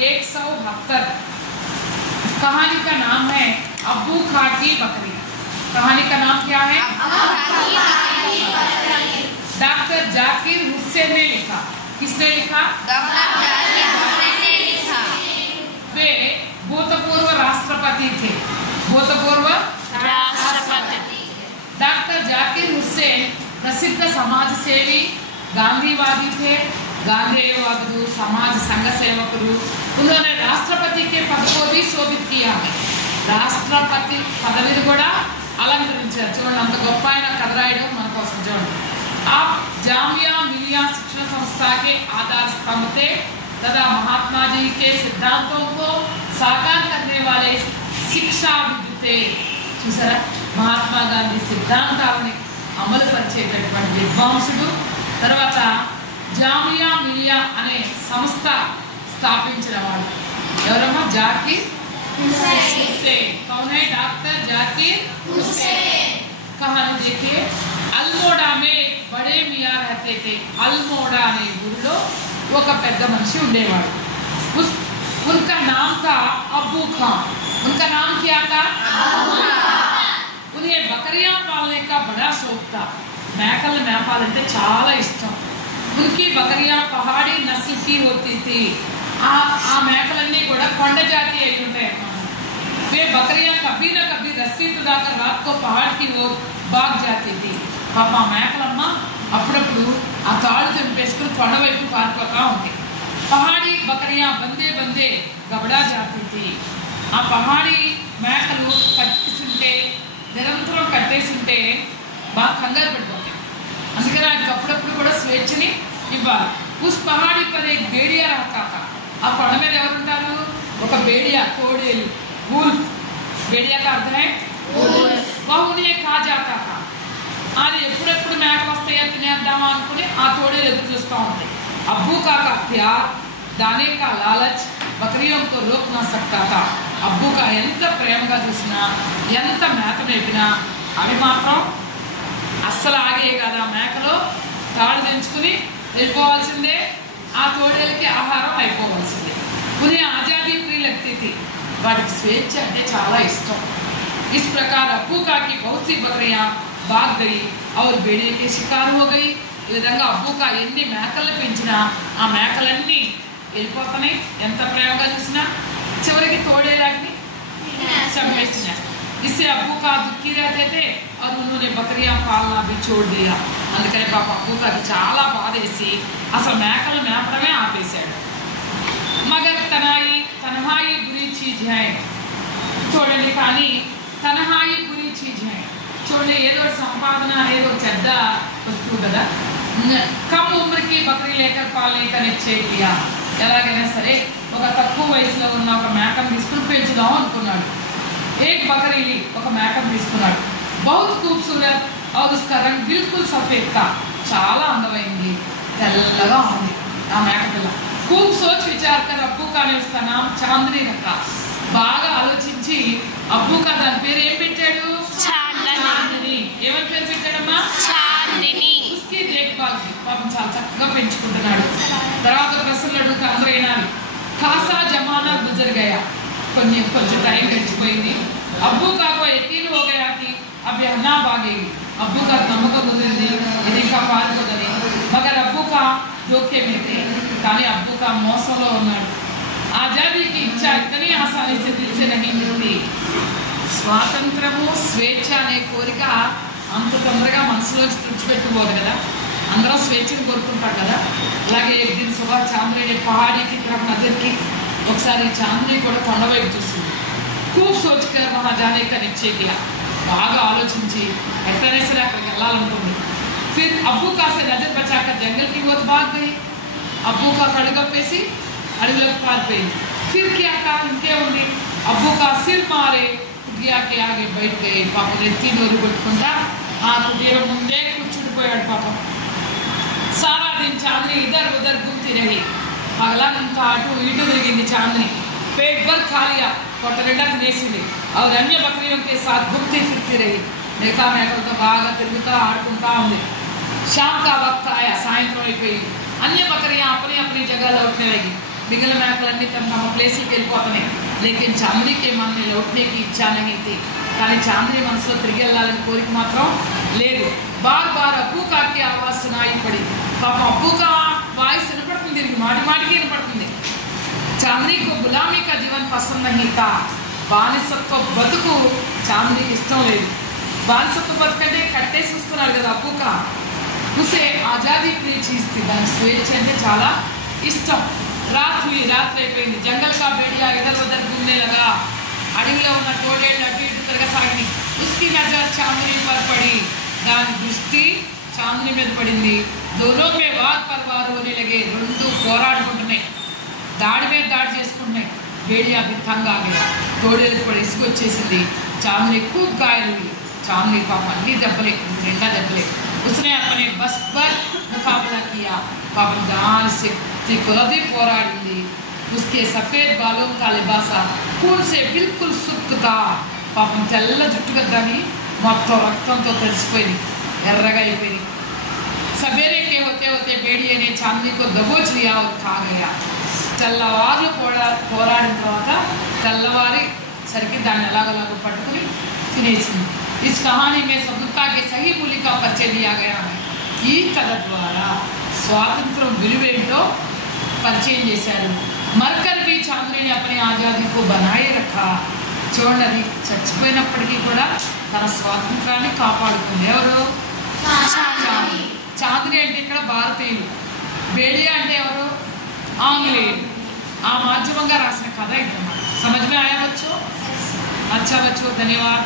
170। कहानी का नाम है अब्बू खा की बकरी। कहानी का नाम क्या है? डॉक्टर जाकिर हुसैन ने लिखा। किसने लिखा? वे भूतपूर्व राष्ट्रपति थे। भूतपूर्व राष्ट्रपति डॉक्टर जाकिर हुसैन प्रसिद्ध समाज सेवी गांधीवादी थे। गांधीवादी समाज संघ सेवक। उन्होंने राष्ट्रपति के पद को भी शोभित किया है। राष्ट्रपति पदवी కూడా అలంకరించారు। చూడండి అంత గొప్ప ఆయన కథ రాయడం మన కోసం। చూడండి आप जामिया मिलिया शिक्षण संस्था के आधार स्तंभ थे तथा महात्मा जी के सिद्धांतों को साकार करने वाले शिक्षाविद थे। చూసారా మహాత్మా గాంధీ సిద్ధాంతాలని అమలు పరిచేటటువంటి విద్వాంసుడు। తర్వాత జామియా మిలియా అనే సంస్థ స్థాపించిన వాడు ఎవరమ్మా? జాకిర్ हुसैन। कौन है? डॉक्टर जाकिर हुसैन। कहानी देखिए। अल्मोड़ा में बड़े मियाँ रहते थे। अल्मोड़ा अने ఊరిలో ఒక పెద్ద మనిషి ఉండేవాడు। उनका नाम था अब्बू खां। उनका नाम क्या था? उन्हें बकरियां पालने का बड़ा शौक था। మేకలు మేపాలంటే చాలా ఇష్టం। उनकी बकरियां पहाड़ी नस्ल की होती थी। आ మేకలన్నీ కూడా కొండ జాతి అయి ఉంటాయి। वे बकरियां कभी न कभी रस्सी तुड़ाकर रात को पहाड़ की ओर भाग जाती थी। పాప మేకలమ్మ అప్పుడప్పుడు ఆ తాడు తెంపేసుకుని కొండ వైపు పారిపోతా ఉంటాయి। పహాడీ బకరియా బందే బందే గబడా జాతి थी। ఆ పహాడీ మేకలు కట్టేస్తుంటే నిరంతరం కట్టేస్తుంటే బాగా కంగారు పడిపోతాయి। అందుకని వాటికి అప్పుడప్పుడు కూడా స్వేచ్ఛని ఇవ్వాలి। ఉస్ పహాడీ పర్ ఏక్ బేడియా रहता था। ఆ కొండ మీద ఎవరు ఉంటారు? ఒక బేడియా, తోడేలు, वुल्फ। बेड़िया का अर्थ है वह उन्हें खा जाता था। అది ఎప్పుడెప్పుడు మేకలు వస్తాయో తినేద్దామా అనుకుని ఆ తోడేలు ఎదురు చూస్తూ ఉంటాయి। అబ్బూ का प्यार दाने का लालच बकरियों को रोक ना सकता था। అబ్బూ का ఎంత ప్రేమగా చూసినా ఎంత మేత మేపినా అవి మాత్రం అస్సలు ఆగే కదా। మేకలు తాడు పెంచుకుని వెళ్ళిపోవాల్సిందే, ఆ తోడేలకి ఆహారం అయిపోవాల్సిందే। उन्हें आज़ादी प्रिय लगती थी। వాటికి స్వేచ్ఛ అంటే చాలా ఇష్టం। इस प्रकार अब्बू का की बहुत सी बकरियां भाग गई और बेड़े के शिकार हो गई। ఈ విధంగా అబ్బూ కా ఎన్ని మేకలు పెంచినా ఆ మేకలన్నీ వెళ్ళిపోతున్నాయి। ఎంత ప్రేమగా చూసినా చివరికి తోడేలాంటి చంపేసినాయి। इससे अब्बू का दुखी रहते थे और उन्होंने बकरियां पालना भी छोड़ दिया। అందుకని పాప అబ్బూ కాకి చాలా బాధేసి అసలు మేకలు మేపడమే ఆపేశాడు। मगर तन्हाई बुरी चीज है। చూడండి కానీ తన్హాయి बुरी चीज है। చూడండి ఏదో సంపాదన ఏదో చెడ్డ వస్తువు కదా। कम उम्र की बकरी लेकर पालने का निश्चय किया। ఎలాగైనా సరే ఒక తక్కువ వయసులో ఉన్న ఒక మేకను తీసుకుని పెంచుదాం అనుకున్నాడు। एक बकरी ली, ఒక మేకను తీసుకున్నాడు। बहुत खूबसूरत और उसका रंग बिल्कुल सफेद था। చాలా అందమైంది, తెల్లగా ఉంది ఆ మేక పిల్ల। खूब सोच विचार कर अब्बू का ने उसका नाम चांदनी रखा। బాగా ఆలోచించి అబ్బూ కా దాని పేరు ఏం పెట్టాడు? చాందిని। ఏమని పేరు పెట్టాడమ్మా? చాందిని। उसकी देखभाल పాపం చాలా చక్కగా పెంచుకుంటున్నాడు। తర్వాత ప్రశ్నలు అడుగుతా అందరూ వినాలి। खासा जमाना गुजर गया। కొంచెం టైం గడిచిపోయింది। అబ్బూ కా को यकीन हो गया कि अब यह ना भागेगी। అబ్బూ కా నమ్మకం కుదిరింది ఇది ఇంకా పారిపోదని। मगर अब्बू का धोखे में थे। కానీ అబ్బూ కా మోసంలో ఉన్నాడు। आजादी की इच्छा इतनी आसानी से दिल से नहीं मिलती। స్వాతంత్రము స్వేచ్ఛ అనే కోరిక అంత తొందరగా మనసులోంచి తుడిచిపెట్టుకోదు కదా। అందరం స్వేచ్ఛను కోరుకుంటాం కదా। అలాగే एक दिन सुबह चांदनी ने पहाड़ी की तरफ नजर की। ఒకసారి చాందిని కూడా కొండ వైపు చూసింది। खूब सोचकर वहां जाने का निश्चय किया। బాగా ఆలోచించి ఎక్కడైనా సరే అక్కడికి వెళ్ళాలనుకుంది। फिर अब्बू का से नजर बचाकर जंगल की ओर भाग गई। अब्बू का కడుగప్పేసి అడవిలోకి పారిపోయింది। फिर क्या कहा? ఇంకే ఉంది। अब्बू का सिर मारे कुटिया के आगे बैठ गए। పాపం నెత్తి నోరు కొట్టుకుంటా ఆ కుటీరం ముందే కూర్చుండిపోయాడు పాపం। सारा दिन चांदनी इधर उधर घूमती रही। పగలంతా అటు ఇటు తిరిగింది చాందిని। पेट भर खा लिया, పొట్ట నిండా తినేసింది। और अन्य बकरियों के साथ घूमती फिरती रही। మిగతా మేకలతో బాగా తిరుగుతా ఆడుకుంటా ఉంది। शाम का वक्त आया, सायंत्రం అయిపోయింది। अन्य बकरियां अपनी अपनी जगह लौटने लगी। మిగిలిన మేకలన్నీ తమ ప్లేస్కి వెళ్ళిపోతున్నాయి. లేकिन चांदनी के मन में लौटने की इच्छा नहीं थी. కానీ చాంద్ని మనసులో తిరిగి వెళ్ళాలని కోరిక మాత్రం లేదు. బార్ బార్ అబ్బు కాకి ఆవాజ్ సునాయి పడి. పాపం అబ్బుగా వాయిస్ వినపడుతుంది, తిరిగి మాటి మాటికి వినపడుతుంది. చాంద్నీకు గులామీ కా జీవన్ పసంద్ నహీ తా. బానిసత్వ బతుకు చాంద్నీకి ఇష్టం లేదు. బానిసత్వ బతుకంటే కట్టేసి వస్తున్నారు కదా అబ్బుకా. ఉసే ఆజాదీ ప్రియ చీజ్ థీ. దానికి స్వేచ్ఛ అంటే చాలా ఇష్టం. రాత్రి అయిపోయింది. జంగల్ కా బేడియా ఇదర్ ఉదర్ घूमने लगा. అడవిలో ఉన్న తోడేళ్ళు అటు ఇటు తిరగసాగి. ఉస్కి నజర్ చాంద్ని పర్ పడి. దాని దృష్టి చాంద్ని మీద పడింది. దోనో మే వార్ పర్ వార్ హోనే లగే. రెండు పోరాడుకుంటున్నాయి, దాడి మీద దాడి చేసుకుంటున్నాయి. బేడియా भी तंग आ गया. తోడేళ్ళు కూడా ఇసుకు వచ్చేసింది. చాంద్ని खूब घायल हुई. చాంద్ని పాపం అన్ని దెబ్బలే, నిండా దెబ్బలే. उसने अपने बस पर मुकाबला किया. पापन जान से कोलदी పోరాడింది. उसके सफेद बालों का लिबासा खून से बिल्कुल सुर्ख था. पापम తెల్ల జుట్టు కదని మొత్తం రక్తంతో తడిసిపోయింది, ఎర్రగా అయిపోయింది. सवेरे के होते होते बेड़िए ने चांदनी को दबोच लिया और खा गया. తెల్లవారు పోరాడిన తర్వాత తెల్లవారి సరికి దాన్ని ఎలాగోలాగో పట్టుకుని తినేసింది. इस कहानी में स्वतंत्रता के सही मूल्य का परिचय दिया गया है. ఈ కథ ద్వారా స్వాతంత్రం విలువేంటో పరిచయం చేశారు. మర్కర్ भी చాంద్ని ने अपनी आज़ादी को बनाए रखा. చూడండి, అది చచ్చిపోయినప్పటికీ కూడా తన స్వాతంత్రాన్ని కాపాడుకుంది. ఎవరు? చాంద్ని అంటే ఇక్కడ భారతీయులు, బేడియా అంటే ఎవరు? ఆంగ్లేయులు. ఆ మాధ్యమంగా రాసిన కథ ఇది. సమझ में आया बच्चों? अच्छा बच्चों, धन्यवाद.